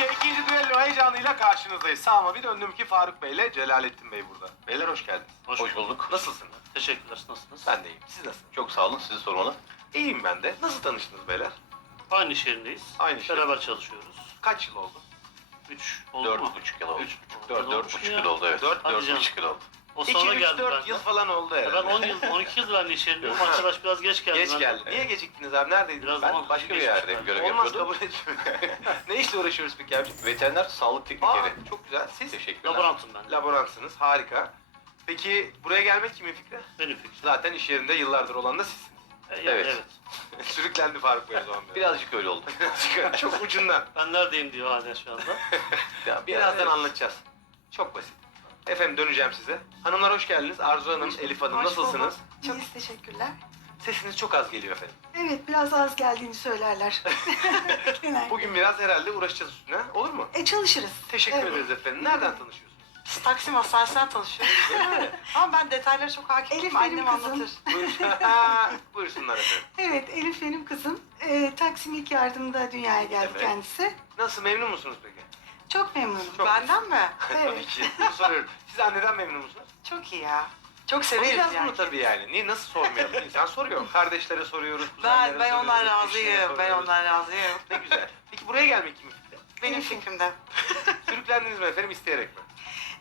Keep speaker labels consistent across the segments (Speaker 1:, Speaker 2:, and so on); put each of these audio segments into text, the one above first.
Speaker 1: ikinci düello heyecanıyla karşınızdayız. Sağıma bir döndüm ki Faruk Bey ile Celalettin Bey burada. Beyler hoş geldiniz.
Speaker 2: Hoş bulduk.
Speaker 1: Nasılsınız?
Speaker 2: Teşekkürler. Nasılsınız?
Speaker 1: Ben de iyiyim. Siz nasılsınız?
Speaker 3: Çok sağ olun, sizi sormalı.
Speaker 1: İyiyim ben de. Nasıl tanıştınız beyler?
Speaker 2: Aynı iş yerindeyiz.
Speaker 1: Aynı iş
Speaker 2: Beraber çalışıyoruz.
Speaker 1: Kaç yıl oldu?
Speaker 2: 3 oldu mu?
Speaker 3: 4,5 yıl oldu.
Speaker 1: 3,5,
Speaker 3: 4,5
Speaker 2: ya.
Speaker 3: yıl oldu evet.
Speaker 1: Dört,
Speaker 2: Hadi
Speaker 3: 4,5 yıl oldu.
Speaker 2: O
Speaker 1: 2,
Speaker 2: sonra
Speaker 1: 3,
Speaker 2: geldi
Speaker 1: 4
Speaker 2: benden.
Speaker 1: yıl falan oldu herhalde.
Speaker 2: Ben 10 yıl, 12 yıldır aynı iş yerindeyim. Arkadaş biraz geç geldi.
Speaker 1: Geç
Speaker 2: Ben-
Speaker 1: geldi. Niye geciktiniz abi? Neredeydiniz?
Speaker 2: Biraz
Speaker 1: Ben
Speaker 2: zaman
Speaker 1: başka bir
Speaker 2: geçmiş
Speaker 1: yerdeyim.
Speaker 2: ben.
Speaker 3: Görev
Speaker 1: Olmaz
Speaker 3: yapıyordum.
Speaker 1: kabul etmiyorum. Ne işle uğraşıyoruz peki abiciğim?
Speaker 3: Veteriner sağlık teknikeri.
Speaker 1: Aa, çok güzel. Siz
Speaker 3: Teşekkürler.
Speaker 2: Laborantım ben.
Speaker 1: laborantsınız. Harika. Peki buraya gelmek kimin fikri?
Speaker 2: Benim fikrim.
Speaker 1: Zaten iş yerinde yıllardır olan da sizsiniz.
Speaker 2: Yani
Speaker 3: Evet.
Speaker 1: Sürüklendi Faruk Bey o zaman.
Speaker 3: Birazcık öyle oldu.
Speaker 1: Çok ucundan.
Speaker 2: Ben neredeyim diyor hala şu anda.
Speaker 1: Ya birazdan anlatacağız. Çok basit. Efendim döneceğim size. Hanımlar hoş geldiniz. Arzu Hanım,
Speaker 4: Hoş bulduk.
Speaker 1: Elif Hanım
Speaker 4: Hoş
Speaker 1: nasılsınız?
Speaker 4: bulduk. Çok teşekkürler.
Speaker 1: Sesiniz çok az geliyor efendim.
Speaker 4: Evet, biraz az geldiğini söylerler. Genelde.
Speaker 1: Bugün biraz herhalde uğraşacağız üstüne. Olur mu?
Speaker 4: Çalışırız.
Speaker 1: Teşekkür
Speaker 4: Evet.
Speaker 1: ederiz efendim. Nereden tanışıyorsunuz?
Speaker 5: Biz Taksim Hastanesi'nden tanışıyoruz. Ama ben detaylara çok hakim
Speaker 4: Elif
Speaker 5: değilim.
Speaker 4: benim
Speaker 5: Annem
Speaker 4: kızım.
Speaker 5: anlatır.
Speaker 1: Buyursunlar efendim.
Speaker 4: Evet, Elif benim kızım. Taksim İlk Yardım'da dünyaya geldi
Speaker 1: Evet.
Speaker 4: kendisi.
Speaker 1: Nasıl, memnun musunuz peki?
Speaker 4: Çok memnunum.
Speaker 1: Çok.
Speaker 5: Benden mi?
Speaker 1: Tabii
Speaker 4: Evet.
Speaker 1: ki. Bunu soruyorum. Siz anneden memnun musunuz?
Speaker 5: Çok iyi ya. Çok severiz
Speaker 1: Soracağız
Speaker 5: yani.
Speaker 1: bunu tabii yani. Niye, nasıl sormayalım? İnsan soruyor. Kardeşlere soruyoruz,
Speaker 5: Ben
Speaker 1: kuzenlere
Speaker 5: ben ondan
Speaker 1: soruyoruz, eşlere
Speaker 5: razıyım. Ben
Speaker 1: soruyoruz.
Speaker 5: ondan razıyım.
Speaker 1: Ne güzel. Peki buraya gelmek kimin fikri?
Speaker 5: Benim
Speaker 4: Evet.
Speaker 5: fikrimde.
Speaker 1: Sürüklendiniz mi efendim, isteyerek mi?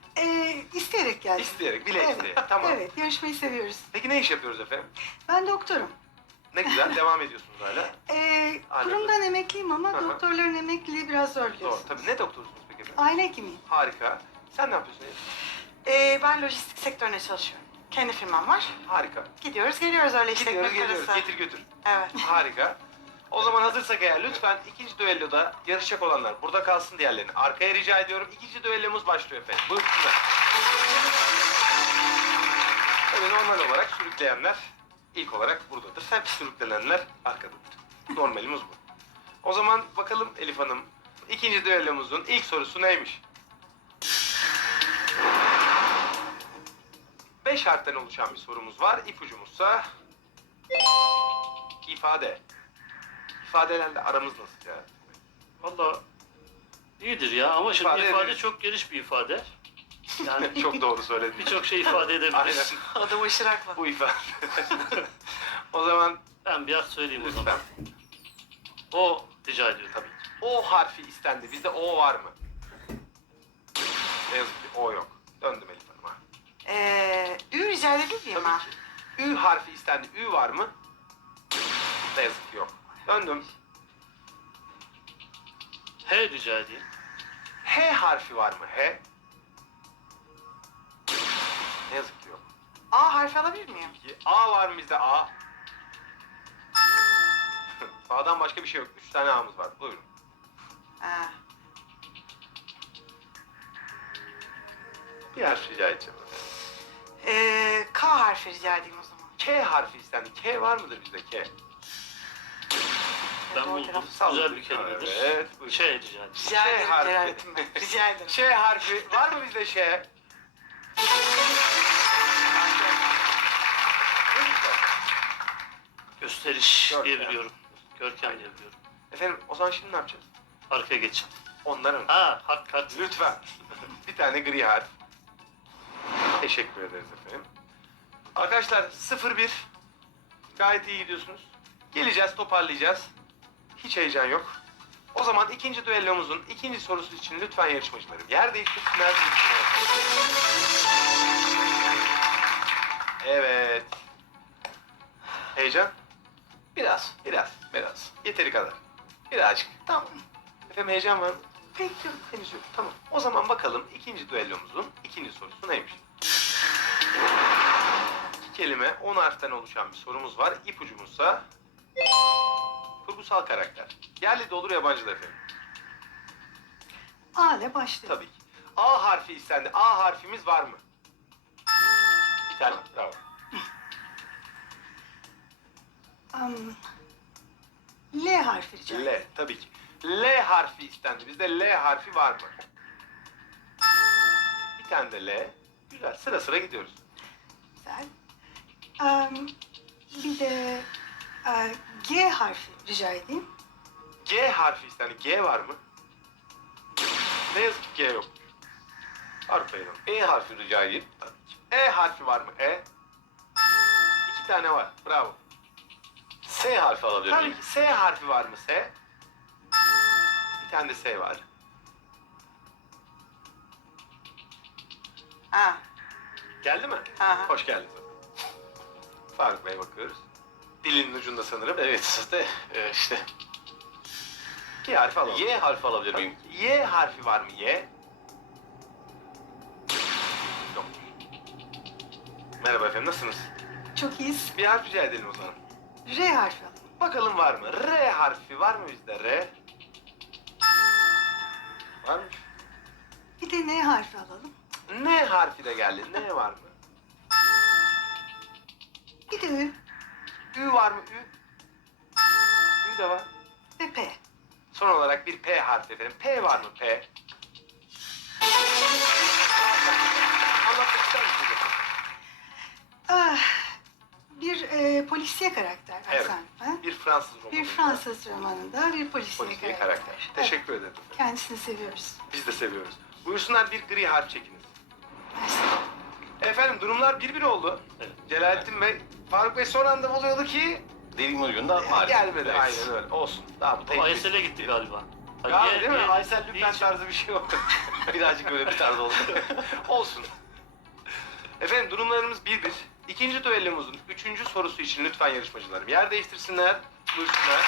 Speaker 4: İsteyerek geldim.
Speaker 1: İsteyerek, bile
Speaker 4: Evet.
Speaker 1: isteyerek. Tamam.
Speaker 4: Evet, yarışmayı seviyoruz.
Speaker 1: Peki ne iş yapıyoruz efendim?
Speaker 4: Ben doktorum.
Speaker 1: Ne güzel, devam ediyorsunuz hala. Hala
Speaker 4: Kurumdan emekliyim ama
Speaker 1: Hı hı.
Speaker 4: doktorların emekliliği biraz zor
Speaker 1: Doğru.
Speaker 4: biliyorsun.
Speaker 1: Tabii, ne doktorsunuz peki efendim?
Speaker 4: Aile hekimiyim.
Speaker 1: Harika. Sen ne yapıyorsun Elif?
Speaker 5: Ben lojistik sektöründe çalışıyorum. Kendi firmam var.
Speaker 1: Harika.
Speaker 5: Gidiyoruz geliyoruz öyle işte
Speaker 1: Gidiyoruz,
Speaker 5: ekmek
Speaker 1: geliyoruz.
Speaker 5: arası.
Speaker 1: Getir götür.
Speaker 5: Evet.
Speaker 1: Harika. O zaman hazırsak eğer lütfen ikinci düelloda yarışacak olanlar burada kalsın, diğerlerini arkaya rica ediyorum. İkinci düellomuz başlıyor efendim. Buyursunlar. Tabii normal olarak sürükleyenler ilk olarak buradadır. Hep sürüklenenler arkadadır. Normalimiz bu. O zaman bakalım Elif Hanım, ikinci düellomuzun ilk sorusu neymiş? 5 harften oluşan bir sorumuz var. İpucumuzsa ifade. İfadelerle aramız nasıl ya?
Speaker 2: Valla iyidir ya ama şimdi
Speaker 1: İfade
Speaker 2: ifade
Speaker 1: ederiz.
Speaker 2: çok geniş bir ifade. Yani
Speaker 1: Çok doğru söyledin.
Speaker 2: birçok şey ifade
Speaker 1: Aynen.
Speaker 2: edebiliriz.
Speaker 5: Adamı ışırakla.
Speaker 1: Bu ifade. O zaman
Speaker 2: Ben biraz söyleyeyim o
Speaker 1: lütfen.
Speaker 2: zaman. O rica ediyorum.
Speaker 1: Tabii ki. O harfi istendi. Bizde O var mı? Ne yazık ki O yok. Döndüm Elif Hanım'a.
Speaker 5: Ü rica edebilir miyim
Speaker 1: Tabii
Speaker 5: ben?
Speaker 1: ki. Ü harfi istendi. Ü var mı? Ne yazık ki yok. Döndüm.
Speaker 2: H rica edeyim.
Speaker 1: H harfi var mı? H. Ne yazık ki yok.
Speaker 5: A harfi alabilir miyim?
Speaker 1: A var mı bizde? A. A'dan başka bir şey yok. 3 tane A'mız var. Buyurun.
Speaker 5: Ee,
Speaker 1: Bir harf rica edeceğim.
Speaker 5: K harfi rica edeyim o zaman.
Speaker 1: K harfi istendi. K var mıdır bizde? K.
Speaker 2: Ben
Speaker 5: Doğru
Speaker 2: buldum.
Speaker 5: telaffuz.
Speaker 2: Güzel bir kelimedir.
Speaker 1: Evet. Buyurun.
Speaker 2: Ç rica edeyim.
Speaker 5: Rica ederim
Speaker 1: harfi.
Speaker 5: Celalettin Bey. Rica ederim.
Speaker 1: Ş harfi var mı bizde Ş?
Speaker 2: Gösteriş
Speaker 1: Görkem.
Speaker 2: diye biliyorum. Görkem diye biliyorum.
Speaker 1: Efendim o zaman şimdi ne yapacağız?
Speaker 2: Arkaya geç.
Speaker 1: Onların.
Speaker 2: Ha hak.
Speaker 1: Lütfen. Bir tane gri harf. Teşekkür ederiz efendim. Arkadaşlar 0-1. Gayet iyi gidiyorsunuz. Geleceğiz, toparlayacağız. Hiç heyecan yok. O zaman ikinci düellomuzun ikinci sorusu için lütfen yarışmacılarım yer değiştirsinler. Evet. Heyecan?
Speaker 3: Biraz.
Speaker 1: Biraz. Yeteri kadar. Birazcık.
Speaker 4: Tamam.
Speaker 1: Efendim heyecan var mı?
Speaker 4: Pek yok.
Speaker 1: Henüz yok. Tamam. O zaman bakalım ikinci düellomuzun ikinci sorusu neymiş? İki kelime, 10 harften oluşan bir sorumuz var. İpucumuzsa kurgusal karakter. Yerli de olur, yabancı da efendim.
Speaker 4: A ile başlıyor.
Speaker 1: Tabii ki. A harfi istendi. A harfimiz var mı? Bir tane. Bravo.
Speaker 4: L harfi rica ederim.
Speaker 1: L. Tabii ki. L harfi istendi. Bizde L harfi var mı? Bir tane de L. Güzel. Sıra sıra gidiyoruz.
Speaker 4: Güzel. Bir de G harfi rica edeyim.
Speaker 1: G harfi istendi. G var mı? Ne yazık ki G yok. Faruk Bey.
Speaker 3: E harfi rica edeyim.
Speaker 1: E harfi var mı? E. 2 tane var. Bravo.
Speaker 3: S harfi alabilir
Speaker 1: Tabii
Speaker 3: miyim?
Speaker 1: ki S harfi var mı? S. Bir tane de S var.
Speaker 5: Ha.
Speaker 1: Geldi mi?
Speaker 5: Ha.
Speaker 1: Hoş geldiniz. Faruk Bey bakıyoruz. Dilinin ucunda sanırım.
Speaker 3: Evet, de işte.
Speaker 1: İki harfi alalım.
Speaker 3: Y harfi alabilir miyim?
Speaker 1: Y harfi var mı? Y. Yok. Merhaba efendim, nasılsınız?
Speaker 4: Çok iyiyiz.
Speaker 1: Bir harf rica edelim o zaman.
Speaker 4: R harfi alalım.
Speaker 1: Bakalım var mı? R harfi var mı bizde? R. Var mı?
Speaker 4: Bir de N harfi alalım.
Speaker 1: N harfi de geldi. N var mı?
Speaker 4: Bir de Ü
Speaker 1: Ü var mı? Ü. Ü de var.
Speaker 4: ve P.
Speaker 1: Son olarak bir P harfi efendim. P var mı? P. Anlatmak ister misiniz efendim?
Speaker 4: Ah, bir polisiye karakter
Speaker 1: Evet.
Speaker 4: aslında.
Speaker 1: Bir Fransız romanı.
Speaker 4: Bir Fransız romanında bir polisiye
Speaker 1: Polisiye
Speaker 4: karakter.
Speaker 1: karakter.
Speaker 4: Evet,
Speaker 1: Teşekkür ederim.
Speaker 4: kendisini seviyoruz.
Speaker 1: Biz de seviyoruz. Buyursunlar, bir gri harf çekiniz.
Speaker 4: Mersi.
Speaker 1: Efendim durumlar 1-1 oldu.
Speaker 2: Evet.
Speaker 1: Celalettin Bey, Faruk Bey son anda buluyordu ki
Speaker 3: Dilimin ucunda maalesef.
Speaker 1: gelmedi.
Speaker 3: Evet.
Speaker 1: Aynen öyle. Olsun. Daha bu
Speaker 2: O
Speaker 1: tek
Speaker 2: Aysel'e gitti galiba.
Speaker 1: Galiba
Speaker 2: Ye-
Speaker 1: değil mi?
Speaker 2: ye-
Speaker 1: Aysel Lütfen
Speaker 2: yiyecek-
Speaker 1: tarzı bir şey oldu.
Speaker 3: Birazcık öyle bir tarz oldu.
Speaker 1: Olsun. Efendim durumlarımız 1-1. İkinci düellomuzun 3. sorusu için lütfen yarışmacılarım yer değiştirsinler. Buyursunlar.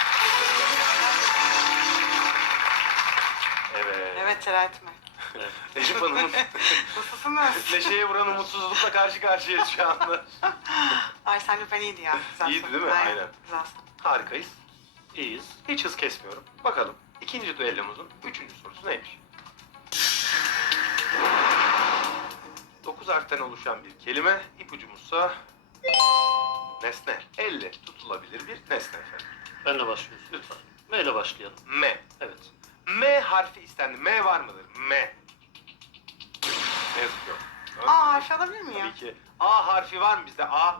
Speaker 1: Evet.
Speaker 5: Evet Selahattin Bey.
Speaker 1: Necip Hanım'ın
Speaker 5: Nasılsınız?
Speaker 1: leşeye vuran umutsuzlukla karşı karşıyayız şu anda.
Speaker 5: Ay sen lütfen iyiydi ya. Güzel
Speaker 1: İyiydi
Speaker 5: soru.
Speaker 1: değil mi? Aynen.
Speaker 5: Güzel.
Speaker 1: Harikayız.
Speaker 2: İyiyiz.
Speaker 1: Hiç hız kesmiyorum. Bakalım ikinci düellomuzun 3. sorusu neymiş? 9 harften oluşan bir kelime, ipucumuzsa nesne. Elle tutulabilir bir nesne efendim.
Speaker 2: Benle başlıyorsun.
Speaker 1: Lütfen.
Speaker 2: M ile başlayalım.
Speaker 1: M.
Speaker 2: Evet.
Speaker 1: M harfi istendi. M var mıdır? M. Ne yazık yok.
Speaker 5: A harfi alabilir miyim?
Speaker 1: Tabii ki. A harfi var mı bizde? A.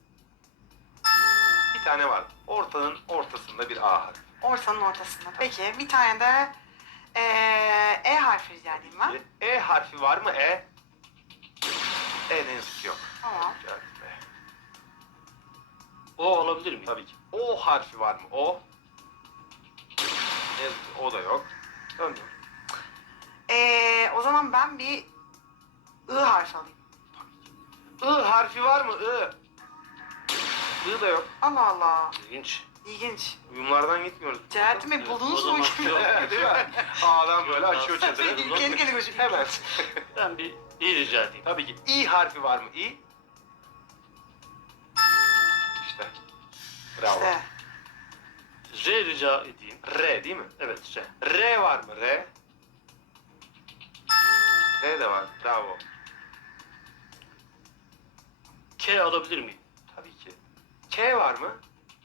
Speaker 1: Bir tane var. Ortanın ortasında bir A harfi.
Speaker 5: Ortanın ortasında. Peki bir tane de E harfi rica edeyim ben.
Speaker 1: E harfi var mı? E. E ne yazık ki yok.
Speaker 5: Tamam.
Speaker 1: Evet, E.
Speaker 2: O alabilir miyim?
Speaker 1: Tabii ki. O harfi var mı? O. Ne yazık ki o da yok. Döndüm.
Speaker 5: O zaman ben bir I harfi alayım.
Speaker 1: I harfi var mı? I. I da yok.
Speaker 5: Allah Allah.
Speaker 2: İlginç.
Speaker 5: İlginç.
Speaker 1: Uyumlardan gitmiyoruz.
Speaker 5: Celalettin Bey
Speaker 2: Evet,
Speaker 5: buldunuz
Speaker 2: o
Speaker 5: mu?
Speaker 2: zaman yok.
Speaker 1: Değil mi? A'dan böyle açıyor çadırı.
Speaker 5: Kendi kendine koşuyor.
Speaker 1: Hemen.
Speaker 2: Ben bir iyi rica edeyim.
Speaker 1: Tabii ki. İ harfi var mı? İ. İşte. Bravo.
Speaker 5: İşte.
Speaker 2: R rica edeyim.
Speaker 1: R değil mi?
Speaker 2: Evet R.
Speaker 1: R var mı? R. R de var. Bravo.
Speaker 2: K alabilir miyim?
Speaker 1: Tabii ki. K var mı?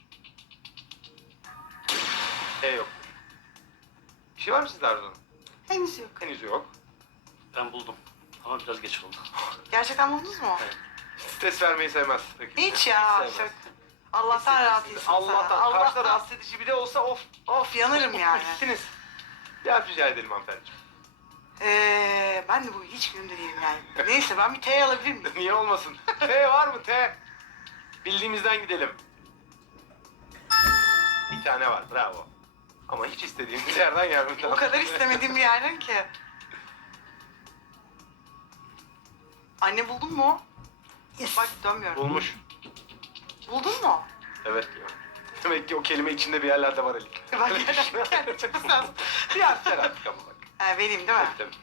Speaker 1: K yok. Bir şey var mı sizde Arzu'nun?
Speaker 4: Henüz yok.
Speaker 1: Henüz yok.
Speaker 2: Ben buldum. Ama biraz geç oldu.
Speaker 5: Gerçekten buldunuz mu?
Speaker 2: Evet.
Speaker 1: Stres vermeyi sevmez.
Speaker 5: Hiç ya.
Speaker 1: sevmez.
Speaker 5: Çok... Allah'tan rahat insan sen.
Speaker 1: Allah'tan. Karşıda rahatsız edici bile olsa of.
Speaker 5: Of yanarım yani.
Speaker 1: Gittiniz. Bir harf rica edelim hanımefendiciğim.
Speaker 5: Ben de bugün hiç günümde değilim yani. Neyse ben bir T alabilir miyim?
Speaker 1: Niye olmasın? T var mı? T. Bildiğimizden gidelim. Bir tane var. Bravo. Ama hiç istediğimiz yerden gelmedi.
Speaker 5: O kadar istemediğim bir yerden ki. Anne buldun mu?
Speaker 4: Yes.
Speaker 5: Bak dönmüyorum.
Speaker 1: Bulmuş.
Speaker 5: Buldun mu?
Speaker 1: Evet diyor. Demek ki o kelime içinde bir yerlerde var Ali.
Speaker 5: Bak kendine çok lazım.
Speaker 1: Bir harf ver artık ama bak.
Speaker 5: Vereyim değil mi?
Speaker 1: Tabii tabii.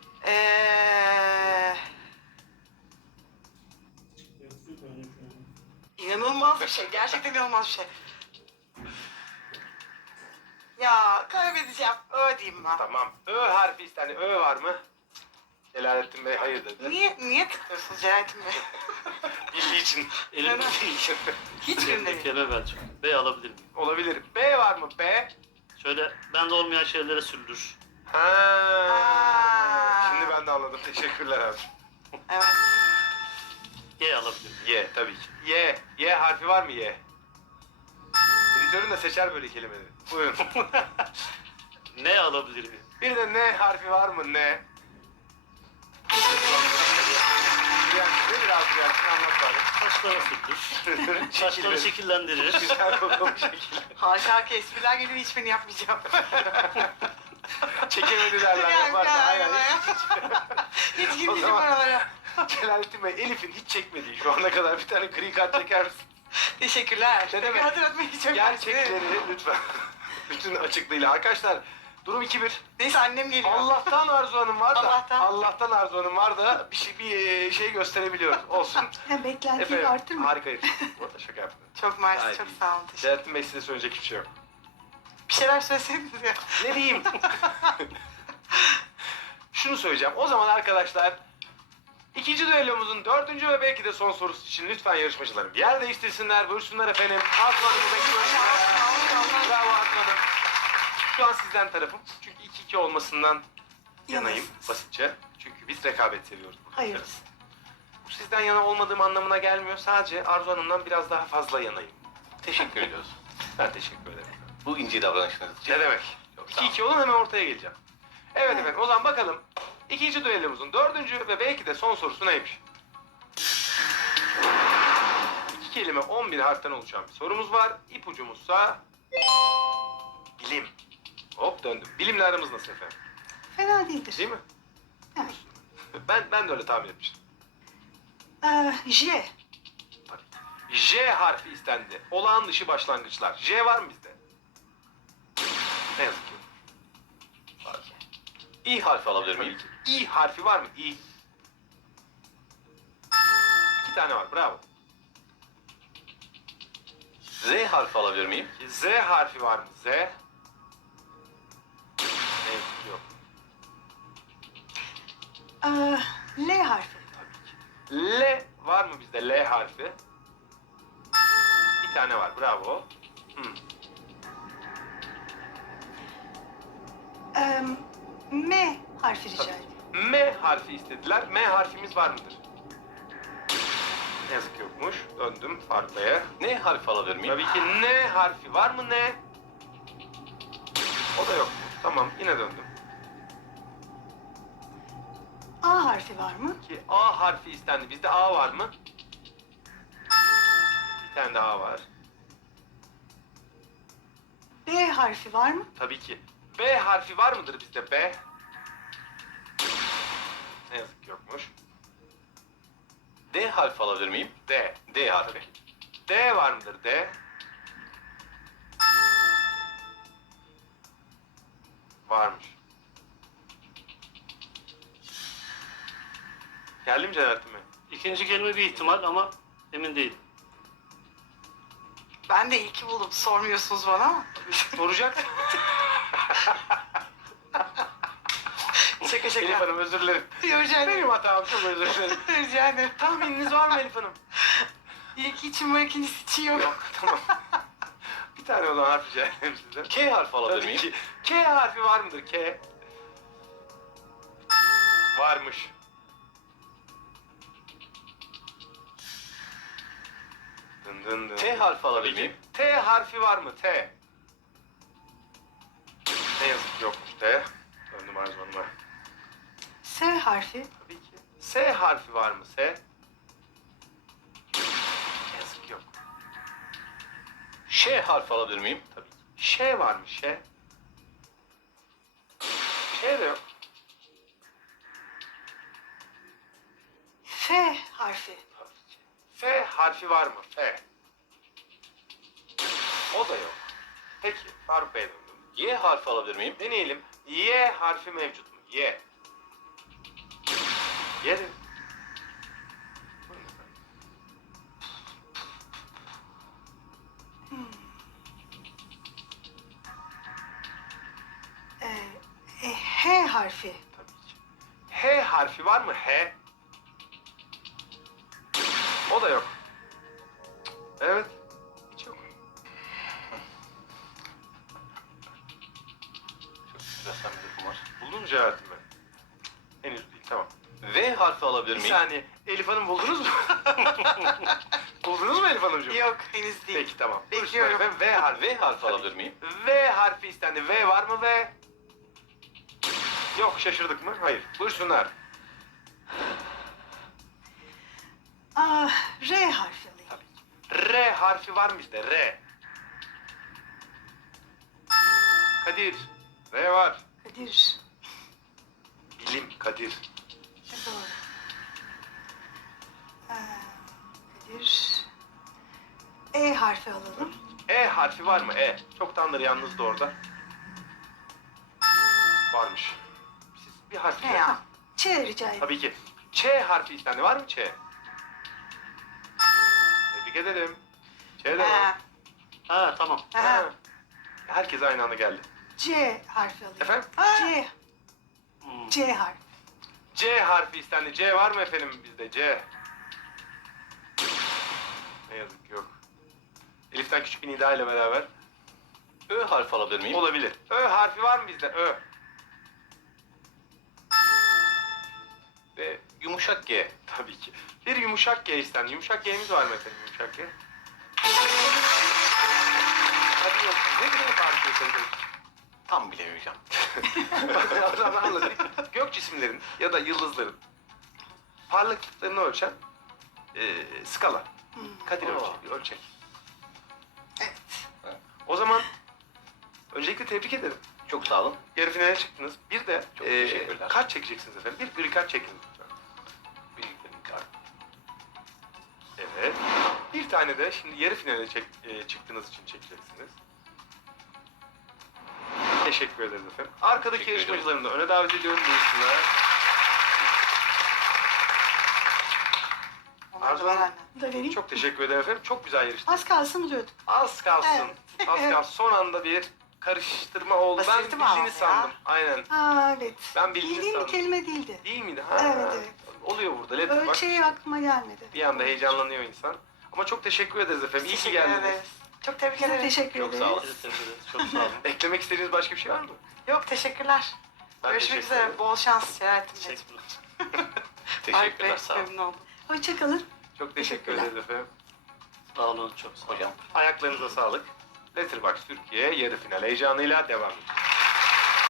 Speaker 5: İnanılmaz bir şey. Gerçekten inanılmaz bir şey. Ya kaybedeceğim. Ö diyeyim ben.
Speaker 1: Tamam. Ö harfi istendi. Ö var mı? Celalettin Bey hayır dedi.
Speaker 5: Niye tıklıyorsun Celalettin Bey?
Speaker 1: Bildiği için.
Speaker 2: Elimde değil.
Speaker 5: Hiç günümde
Speaker 2: Elimde
Speaker 5: değil.
Speaker 2: kelime vereceğim. B alabilir miyim?
Speaker 1: Olabilir. B var mı? B.
Speaker 2: Şöyle bende olmayan şeylere sürdür.
Speaker 1: Ha.
Speaker 5: Aa.
Speaker 1: Şimdi ben de anladım. Teşekkürler abi.
Speaker 5: Evet.
Speaker 2: Y alabilir miyim?
Speaker 1: Y tabii ki. Y. Y harfi var mı Y? Editörün de seçer böyle kelimeleri. Buyurun.
Speaker 2: Ne alabilir miyim?
Speaker 1: Bir de N harfi var mı? N. Yani ne biraz gelsin anlat bari.
Speaker 2: Saçlara sürtür. Saçları şekillendirir.
Speaker 1: Güzel kokulu şekil.
Speaker 5: Haşa ki espriler geliyor, hiçbirini yapmayacağım.
Speaker 1: Çekemedi derler yaparsa. Hayır.
Speaker 5: Hiç
Speaker 1: O
Speaker 5: girmeyeceğim
Speaker 1: zaman-
Speaker 5: oralara.
Speaker 1: Celalettin Bey, Elif'in hiç çekmediği şu ana kadar bir tane gri kart çeker misin?
Speaker 5: Teşekkürler.
Speaker 1: Ne demek?
Speaker 5: Hatırlatmayı çok
Speaker 1: Gerçekleri lütfen. Bütün açıklığıyla. Arkadaşlar durum 2-1.
Speaker 5: Neyse annem geliyor.
Speaker 1: Allah'tan Arzu Hanım var da.
Speaker 5: Allah'tan.
Speaker 1: Arzu Hanım var da bir şey gösterebiliyoruz. Olsun.
Speaker 4: Ha, beklentiyi
Speaker 1: Efendim,
Speaker 4: artırma.
Speaker 1: harika herif. Bu arada şaka yaptım.
Speaker 5: Çok mersi,
Speaker 1: Gayet
Speaker 5: çok
Speaker 1: iyi.
Speaker 5: sağ olun. Teşekkür.
Speaker 1: Celalettin Bey size söyleyecek hiçbir şey yok.
Speaker 5: Bir şeyler söyleseydiniz ya.
Speaker 1: Ne diyeyim? Şunu söyleyeceğim. O zaman arkadaşlar ikinci düellomuzun dördüncü ve belki de son sorusu için lütfen yarışmacılarım yer değiştirsinler. Buyursunlar efendim. Arzu Hanım'ı bekliyoruz. Bravo Arzu Hanım. Şu an sizden tarafım. Çünkü 2-2 olmasından yanayım
Speaker 4: Yanasınız.
Speaker 1: basitçe. Çünkü biz rekabet seviyoruz. burada.
Speaker 4: Hayır.
Speaker 1: Bu sizden yana olmadığım anlamına gelmiyor. Sadece Arzu Hanım'dan biraz daha fazla yanayım.
Speaker 3: Teşekkür ediyoruz.
Speaker 1: Ben teşekkür ederim.
Speaker 3: Bu ince davranışınız için.
Speaker 1: Ne demek?
Speaker 3: Çok sağ olun.
Speaker 1: 2-2 olun hemen ortaya geleceğim. Evet efendim o zaman bakalım. İkinci düellomuzun dördüncü ve belki de son sorusu neymiş? 2 kelime 11 harften oluşan bir sorumuz var. İpucumuzsa bilim. Hop döndüm. Bilimle aramız nasıl efendim?
Speaker 4: Fena değildir.
Speaker 1: Değil mi?
Speaker 4: Yani,
Speaker 1: Ben de öyle tahmin etmiştim.
Speaker 4: J.
Speaker 1: J harfi istendi. Olağan dışı başlangıçlar. J var mı bizde? Ne yazık ki. Var.
Speaker 3: İ harfi alabilir
Speaker 1: Tabii
Speaker 3: miyim?
Speaker 1: ki. İ harfi var mı? İ. 2 tane var. Bravo.
Speaker 3: Z harfi alabilir miyim?
Speaker 1: Z harfi var mı? Z. Ne yazık ki yok.
Speaker 4: L harfi.
Speaker 1: L var mı bizde? L harfi. Bir tane var. Bravo.
Speaker 4: M harfi rica
Speaker 1: Tabii.
Speaker 4: edeyim.
Speaker 1: M harfi istediler. M harfimiz var mıdır? Ne yazık ki yokmuş. Döndüm Faruk Bey'e.
Speaker 3: N harfi alabilir miyim?
Speaker 1: Tabii ki N harfi var mı N? O da yok. Tamam yine döndüm.
Speaker 4: A harfi var mı?
Speaker 1: Ki A harfi istendi. Bizde A var mı? Bir tane de A var.
Speaker 4: B harfi var mı?
Speaker 1: Tabii ki. B harfi var mıdır bizde B? Ne yazık ki yokmuş.
Speaker 3: D harfi alabilir miyim?
Speaker 1: D.
Speaker 3: D harfi.
Speaker 1: D var mıdır D? Varmış. Geldi mi Celalettin Bey?
Speaker 2: İkinci kelime bir ihtimal ama emin değilim.
Speaker 5: Ben de ilki buldum. Sormuyorsunuz bana ama.
Speaker 1: Soracak.
Speaker 5: Şaka
Speaker 1: Elif
Speaker 5: şaka.
Speaker 1: Hanım özür dilerim.
Speaker 5: Rica ederim.
Speaker 1: Benim hatam çok özür dilerim.
Speaker 5: Rica ederim.
Speaker 1: Tahmininiz var mı Elif Hanım?
Speaker 5: İlki için var, ikincisi için yok.
Speaker 1: Yok tamam. Bir tane o zaman harf rica ederim sizden.
Speaker 3: K harfi alabilir
Speaker 1: Tabii
Speaker 3: miyim?
Speaker 1: ki. K harfi var mıdır K? Varmış. Dın dın dın.
Speaker 3: T harfi alabilir
Speaker 1: Tabii ki.
Speaker 3: miyim?
Speaker 1: T harfi var mı? T. Ne yazık ki yokmuş T. Döndüm Arzu Hanım'a.
Speaker 4: S harfi.
Speaker 1: Tabii ki. S harfi var mı? S. Ne yazık ki yok.
Speaker 3: Ş harfi alabilir miyim?
Speaker 1: Tabii ki. Ş var mı? Ş. Ş de yok.
Speaker 4: F harfi.
Speaker 1: Tabii ki. F harfi var mı? F. O da yok. Peki Faruk Bey'e döndüm.
Speaker 3: Y harfi alabilir miyim?
Speaker 1: Deneyelim. Y harfi mevcut mu? Y. Y de. Buyurun efendim.
Speaker 4: H harfi.
Speaker 1: Tabii ki. H harfi var mı? H. O da yok. Evet. Hiç yok.
Speaker 3: Çok güzel sen bir kumar.
Speaker 1: Buldun mu Celalettin Bey? Henüz değil. Tamam.
Speaker 3: V harfi alabilir
Speaker 1: Bir
Speaker 3: miyim?
Speaker 1: saniye. Elif Hanım buldunuz mu? Buldunuz mu Elif Hanımcığım?
Speaker 5: Yok, henüz değil.
Speaker 1: Peki tamam.
Speaker 5: Bekliyorum.
Speaker 1: Buyursunlar efendim. V harfi.
Speaker 3: V harfi alabilir miyim?
Speaker 1: V harfi istendi. V var mı V? Yok, şaşırdık mı? Hayır. Buyursunlar.
Speaker 4: R harfi alayım.
Speaker 1: R harfi var mı bizde? R. Kadir. R var.
Speaker 4: Kadir.
Speaker 1: Bilim, Kadir.
Speaker 4: Doğru. Kadir. E harfi alalım.
Speaker 1: E harfi var mı? E. Çoktandır yalnızdı orada. Varmış. Siz bir harf
Speaker 5: Ne ya?
Speaker 4: Ç rica ederim.
Speaker 1: Tabii ki. Ç harfi istendi. Var mı Ç? Tebrik ederim. Ç de var.
Speaker 2: Ha tamam.
Speaker 1: Ha. Herkes aynı anda geldi.
Speaker 4: C harfi alayım.
Speaker 1: Efendim?
Speaker 4: C.
Speaker 2: Hmm.
Speaker 4: C harfi.
Speaker 1: C harfi istendi. C var mı efendim bizde? C. Ne yazık ki yok. Elif'ten küçük bir nida ile beraber.
Speaker 3: Ö harfi alabilir miyim?
Speaker 1: Olabilir. Ö harfi var mı bizde? Ö.
Speaker 3: Ve yumuşak G.
Speaker 1: Tabii ki. Bir yumuşak G istendi. Yumuşak G'miz var mı efendim? Yumuşak G. Hadi yok. Ne kadar fark ediyorsunuz?
Speaker 3: Tam bilemeyeceğim.
Speaker 1: Gök cisimlerin ya da yıldızların parlaklıklarını ölçen skala. Kadir ölçeği, bir ölçek.
Speaker 4: Evet.
Speaker 1: O zaman öncelikle tebrik ederim.
Speaker 3: Çok sağ olun.
Speaker 1: Yarı finale çıktınız. Bir de
Speaker 3: Çok teşekkürler.
Speaker 1: kart çekeceksiniz efendim. Bir gri kart çekin lütfen.
Speaker 3: Büyüklerin kartı.
Speaker 1: Evet. Bir tane de şimdi yarı finale çıktığınız için çekeceksiniz. Teşekkür ederiz efendim. Arkadaki
Speaker 3: Teşekkür ederim.
Speaker 1: yarışmacılarını da öne davet ediyorum. Buyursunlar.
Speaker 5: Onları
Speaker 1: Arzu
Speaker 5: da ver
Speaker 1: Hanım.
Speaker 5: anne.
Speaker 4: Bu da vereyim.
Speaker 1: Çok teşekkür ederim efendim. Çok güzel yarıştınız.
Speaker 4: Az kalsın biliyorduk.
Speaker 1: Az kalsın.
Speaker 4: Evet.
Speaker 1: Az kalsın. Son anda bir karıştırma oldu. Ben
Speaker 5: Basittim ama
Speaker 1: bildiğini
Speaker 5: ya.
Speaker 1: sandım. Aynen.
Speaker 4: Evet.
Speaker 1: Ben bildiğini
Speaker 4: Bildiğim bir
Speaker 1: sandım.
Speaker 4: kelime değildi.
Speaker 1: Değil miydi? Ha.
Speaker 4: Evet, evet.
Speaker 1: Oluyor burada. Let's bak.
Speaker 4: Ölçeği aklıma gelmedi.
Speaker 1: Bir anda heyecanlanıyor insan. Ama çok teşekkür ederiz efendim. İyi ki
Speaker 5: Teşekkür
Speaker 1: geldiniz.
Speaker 5: ederiz. Çok tebrik
Speaker 4: Size
Speaker 5: ederim.
Speaker 4: teşekkür
Speaker 3: Çok sağ
Speaker 4: ederiz.
Speaker 3: olun.
Speaker 2: Biz de tebrik ederiz. Çok sağ olun.
Speaker 1: Eklemek istediğiniz başka bir şey var mı?
Speaker 5: Yok teşekkürler.
Speaker 1: Ben
Speaker 5: Görüşmek
Speaker 1: teşekkür
Speaker 5: üzere.
Speaker 1: ederim.
Speaker 5: Bol şans Şerahattin Bey.
Speaker 2: Teşekkürler.
Speaker 3: Teşekkürler. Sağ olun.
Speaker 5: Memnun oldum.
Speaker 4: Hoşçakalın.
Speaker 1: Çok teşekkür
Speaker 4: Teşekkürler.
Speaker 1: ederiz efendim.
Speaker 2: Sağ olun. Çok sağ olun.
Speaker 3: Hocam.
Speaker 1: Ayaklarınıza sağlık. Letterboxd Türkiye yarı final heyecanıyla devam ediyor.